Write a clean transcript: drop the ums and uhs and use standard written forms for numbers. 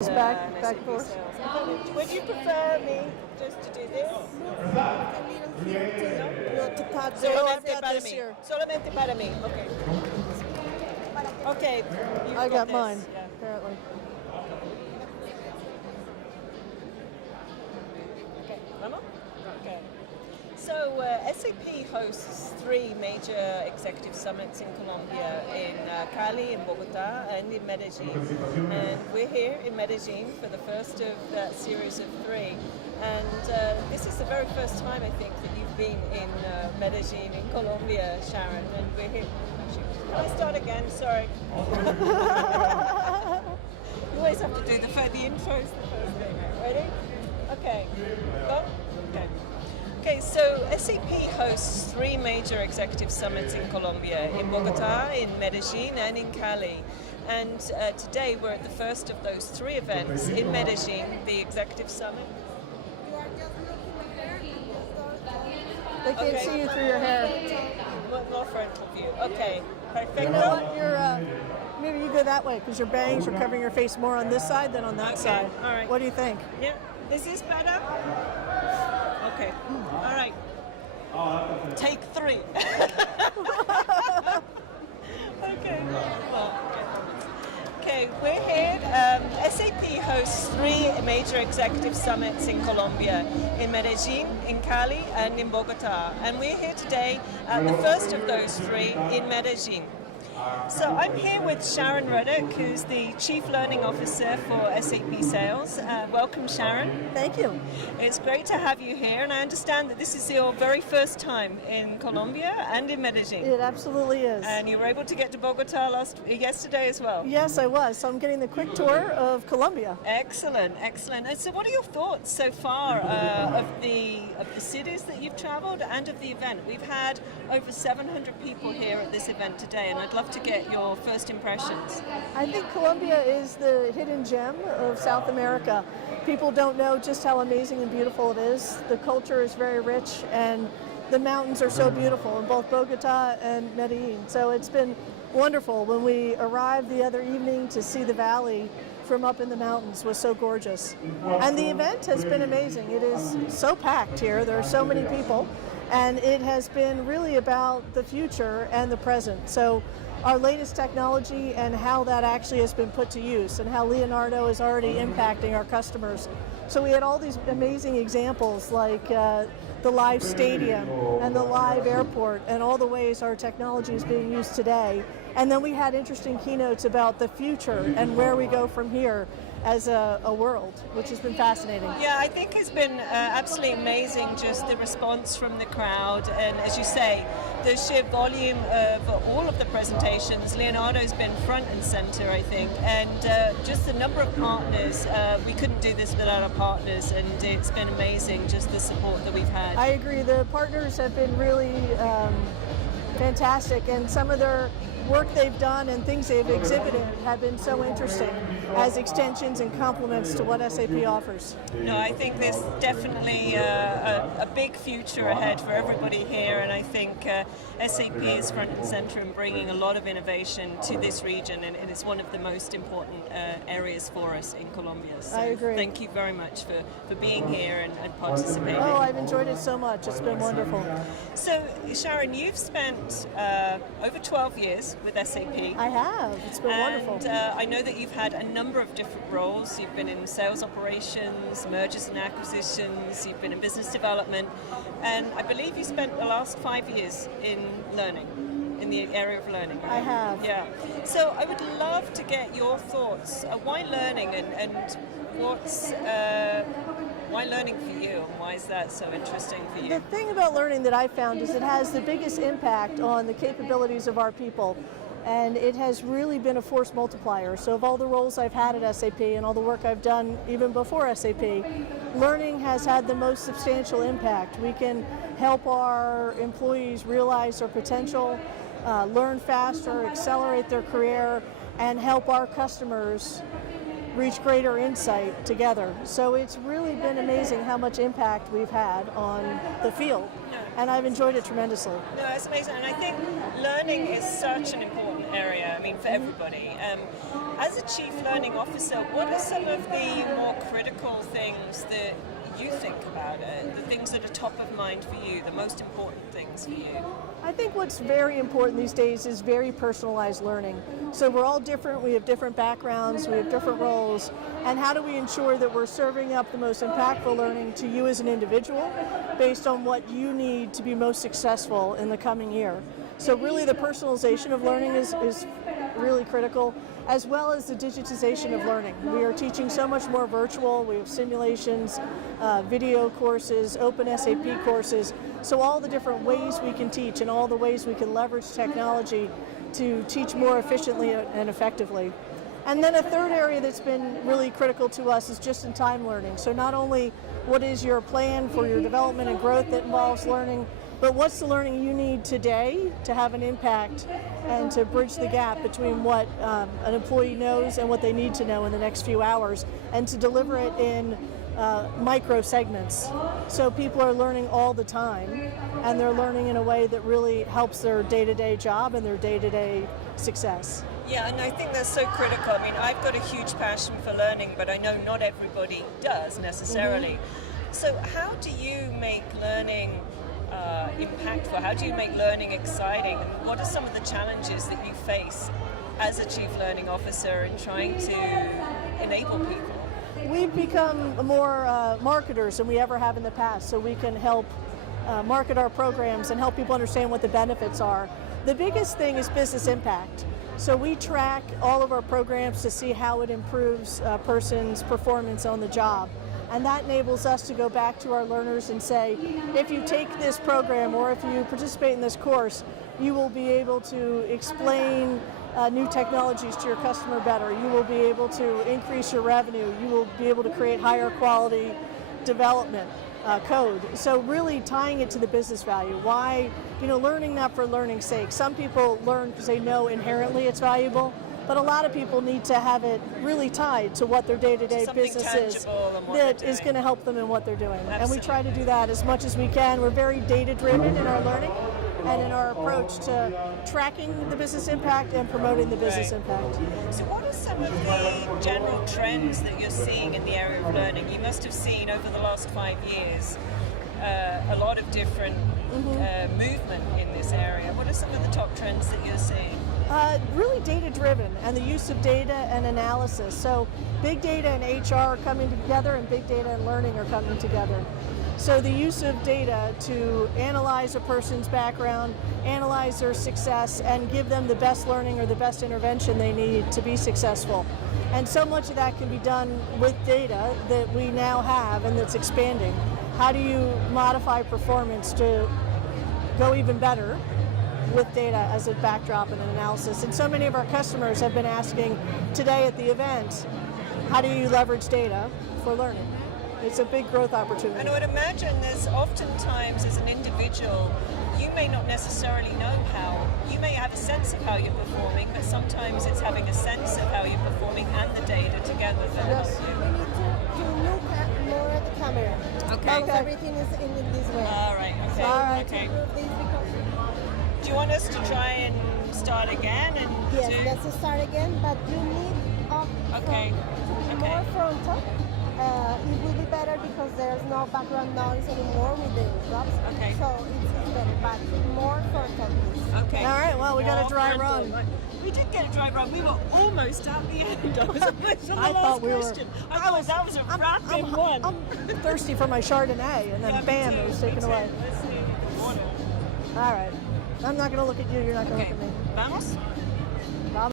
Back forth. Would you prefer me just to do this? No, to cut. Solamente I've got para this mí. here. Solamente para mí. Okay. Okay. I got this. mine. Yeah. Apparently. Okay. Vamos? Okay. So SAP hosts 3 major executive summits in Colombia, in Cali, in Bogota, and in Medellin. And we're here in Medellin for the first of that series of 3. And this is the very first time, I think, that you've been in Medellin, in Colombia, Sharon. And we're here. Actually, can I start again? Sorry. You always have to do the intros the first thing. Ready? Okay. Go? Okay. Okay, so SAP hosts 3 major executive summits in Colombia, in Bogota, in Medellin, and in Cali. And today we're at the first of those 3 events in Medellin, the executive summit. They can't see you through your hair. More frontal view. Okay, perfect. You know what? Maybe you go that way because your bangs are covering your face more on this side than on that side. All right. What do you think? Yeah. Is this better? Okay. All right. Take 3. Okay. Okay, we're here. SAP hosts 3 major executive summits in Colombia, in Medellin, in Cali, and in Bogota. And we're here today at the first of those 3 in Medellin. So I'm here with Sharon Ruddock, who's the Chief Learning Officer for SAP Sales. Welcome, Sharon. Thank you. It's great to have you here, and I understand that this is your very first time in Colombia and in Medellin. It absolutely is. And you were able to get to Bogota yesterday as well. Yes, I was. So I'm getting the quick tour of Colombia. Excellent, excellent. And so, what are your thoughts so far of the cities that you've travelled and of the event? We've had over 700 people here at this event today, and I'd love to get your first impressions. I think Colombia is the hidden gem of South America. People don't know just how amazing and beautiful it is. The culture is very rich, and the mountains are so beautiful in both Bogota and Medellin. So it's been wonderful. When we arrived the other evening to see the valley from up in the mountains was so gorgeous. And the event has been amazing. It is so packed here. There are so many people. And it has been really about the future and the present. So our latest technology and how that actually has been put to use and how Leonardo is already impacting our customers. So we had all these amazing examples like the live stadium and the live airport and all the ways our technology is being used today. And then we had interesting keynotes about the future and where we go from here as a world, which has been fascinating. Yeah, I think it's been absolutely amazing, just the response from the crowd, and as you say, the sheer volume of all of the presentations. Leonardo's been front and center, I think, and just the number of partners. We couldn't do this without our partners, and it's been amazing, just the support that we've had. I agree. The partners have been really fantastic, and some of their work they've done and things they've exhibited have been so interesting as extensions and complements to what SAP offers. No, I think there's definitely a big future ahead for everybody here, and I think SAP is front and center in bringing a lot of innovation to this region, and it's one of the most important areas for us in Colombia. So I agree. Thank you very much for being here and participating. Oh, I've enjoyed it so much. It's been wonderful. So, Sharon, you've spent over 12 years with SAP. I have. It's been wonderful. And I know that you've had a number of different roles. You've been in sales operations, mergers and acquisitions, you've been in business development, and I believe you spent the last 5 years in learning, in the area of learning. Right? I have. Yeah. So I would love to get your thoughts. Why learning, and what's why learning for you, and why is that so interesting for you? The thing about learning that I found is it has the biggest impact on the capabilities of our people, and it has really been a force multiplier. So of all the roles I've had at SAP and all the work I've done even before SAP, learning has had the most substantial impact. We can help our employees realize their potential, learn faster, accelerate their career, and help our customers reach greater insight together. So it's really been amazing how much impact we've had on the field. and I've enjoyed it tremendously. No, it's amazing, and I think learning is such an important area. I mean, for everybody. As a chief learning officer, what are some of the more critical things that you think about it? The things that are top of mind for you, the most important things for you? I think what's very important these days is very personalized learning. So we're all different, we have different backgrounds, we have different roles, and how do we ensure that we're serving up the most impactful learning to you as an individual based on what you need to be most successful in the coming year? So really the personalization of learning is really critical, as well as the digitization of learning. We are teaching so much more virtual. We have simulations, video courses, open SAP courses. So all the different ways we can teach and all the ways we can leverage technology to teach more efficiently and effectively. And then a third area that's been really critical to us is just-in-time learning. So not only what is your plan for your development and growth that involves learning, but what's the learning you need today to have an impact and to bridge the gap between what an employee knows and what they need to know in the next few hours, and to deliver it in micro segments. So people are learning all the time, and they're learning in a way that really helps their day-to-day job and their day-to-day success. Yeah, and I think that's so critical. I mean, I've got a huge passion for learning, but I know not everybody does necessarily. So how do you make learning impactful? How do you make learning exciting? And what are some of the challenges that you face as a chief learning officer in trying to enable people? We've become more marketers than we ever have in the past, so we can help market our programs and help people understand what the benefits are. The biggest thing is business impact. So we track all of our programs to see how it improves a person's performance on the job. And that enables us to go back to our learners and say, if you take this program or if you participate in this course, you will be able to explain new technologies to your customer better. You will be able to increase your revenue. You will be able to create higher quality development code. So really tying it to the business value. Why, learning not for learning's sake. Some people learn because they know inherently it's valuable, but a lot of people need to have it really tied to what their day-to-day business is that is going to help them in what they're doing. Absolutely. And we try to do that as much as we can. We're very data-driven in our learning and in our approach to tracking the business impact and promoting the business impact. So what are some of the general trends that you're seeing in the area of learning? You must have seen over the last 5 years a lot of different movement in this area. What are some of the top trends that you're seeing? Really data-driven and the use of data and analysis. So big data and HR are coming together, and big data and learning are coming together. So the use of data to analyze a person's background, analyze their success, and give them the best learning or the best intervention they need to be successful. And so much of that can be done with data that we now have and that's expanding. How do you modify performance to go even better with data as a backdrop and an analysis? And so many of our customers have been asking today at the event, how do you leverage data for learning? It's a big growth opportunity. And I would imagine there's oftentimes, as an individual, you may not necessarily know how. You may have a sense of how you're performing, but sometimes it's having a sense of how you're performing and the data together that helps you. We need to look at more at the camera. Okay. Because everything is in this way. All right. Okay. All right. Okay. Move these because Do you want us to try and start again? And yes, do... let's start again, but you need up Okay. front, to be more frontal. It will be better because there's no background noise anymore with the drops. Okay. So it's better, but more frontal, please. Okay. All right, well, we got a More dry frontal. run. We did get a dry run. We were almost at the end. I was almost on the I last thought we were- question. That was a rapid one. I'm thirsty for my Chardonnay, and then Yeah, me bam, too, it was me taken too. away. Let's see. Water. All right. I'm not going to look at you, you're not going to Okay. look at me. Vamos?